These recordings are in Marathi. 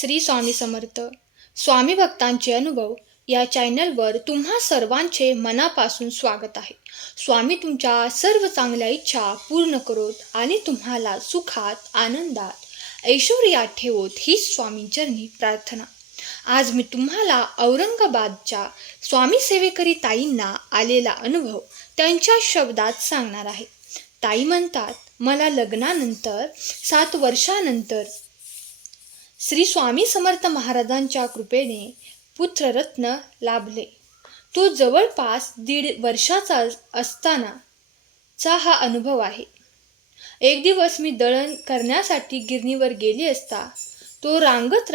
श्री स्वामी समर्थ. स्वामी भक्तांचे अनुभव या चॅनलवर तुम्हा सर्वांचे मनापासून स्वागत आहे. स्वामी तुमच्या सर्व चांगल्या इच्छा पूर्ण करोत आणि तुम्हाला सुखात, आनंदात, ऐश्वर्यात ठेवोत हीच स्वामींचरणी प्रार्थना. आज मी तुम्हाला औरंगाबादच्या स्वामी सेवेकरी ताईंना आलेला अनुभव त्यांच्या शब्दात सांगणार आहे. ताई म्हणतात, मला लग्नानंतर 7 वर्षानंतर श्री स्वामी समर्थ महाराजांच्या कृपेने पुत्ररत्न लाभले. तो जवळपास 1.5 वर्षाचा असतानाचा हा अनुभव आहे. एक दिवस मी दळण करण्यासाठी गिरणीवर गेली असता तो रांगत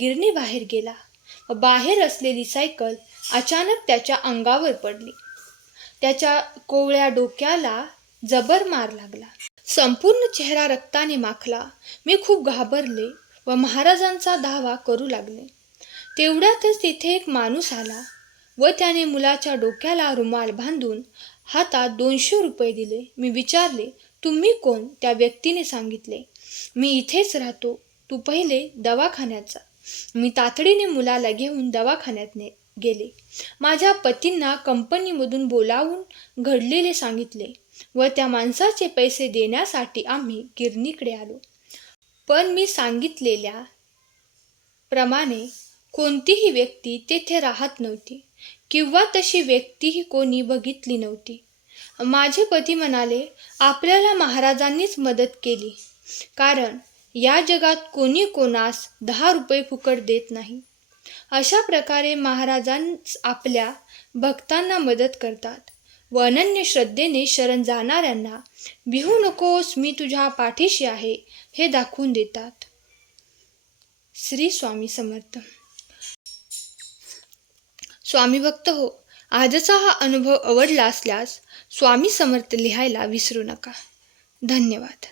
गिरणी बाहेर गेला व बाहेर असलेली सायकल अचानक त्याच्या अंगावर पडली. त्याच्या कोवळ्या डोक्याला जबर मार लागला. संपूर्ण चेहरा रक्ताने माखला. मी खूप घाबरले व महाराजांचा धावा करू लागले. तेवढ्यातच तिथे एक माणूस आला व त्याने मुलाच्या डोक्याला रुमाल बांधून हातात 200 रुपये दिले. मी विचारले, तुम्ही कोण? त्या व्यक्तीने सांगितले, मी इथेच राहतो, तू पहिले दवाखान्यात जा. मी तातडीने मुलाला घेऊन दवाखान्यात गेले. माझ्या पतींना कंपनीमधून बोलावून घडलेले सांगितले व त्या माणसाचे पैसे देण्यासाठी आम्ही गिरणीकडे आलो. पण मी सांगितलेल्या प्रमाणे कोणतीही व्यक्ती तेथे राहत नव्हती किंवा तशी व्यक्तीही कोणी बघितली नव्हती. माझे पती म्हणाले, आपल्याला महाराजांनीच मदत केली, कारण या जगात कोणी कोणास 10 रुपये फुकट देत नाही. अशा प्रकारे महाराजांच आपल्या भक्तांना मदत करतात व अनन्य श्रद्धेने शरण जाणाऱ्यांना भिवू नकोस, मी तुझ्या पाठीशी आहे हे दाखवून देतात. श्री स्वामी समर्थ. स्वामी भक्त हो, आजचा हा अनुभव आवडला असल्यास स्वामी समर्थ लिहायला विसरू नका. धन्यवाद.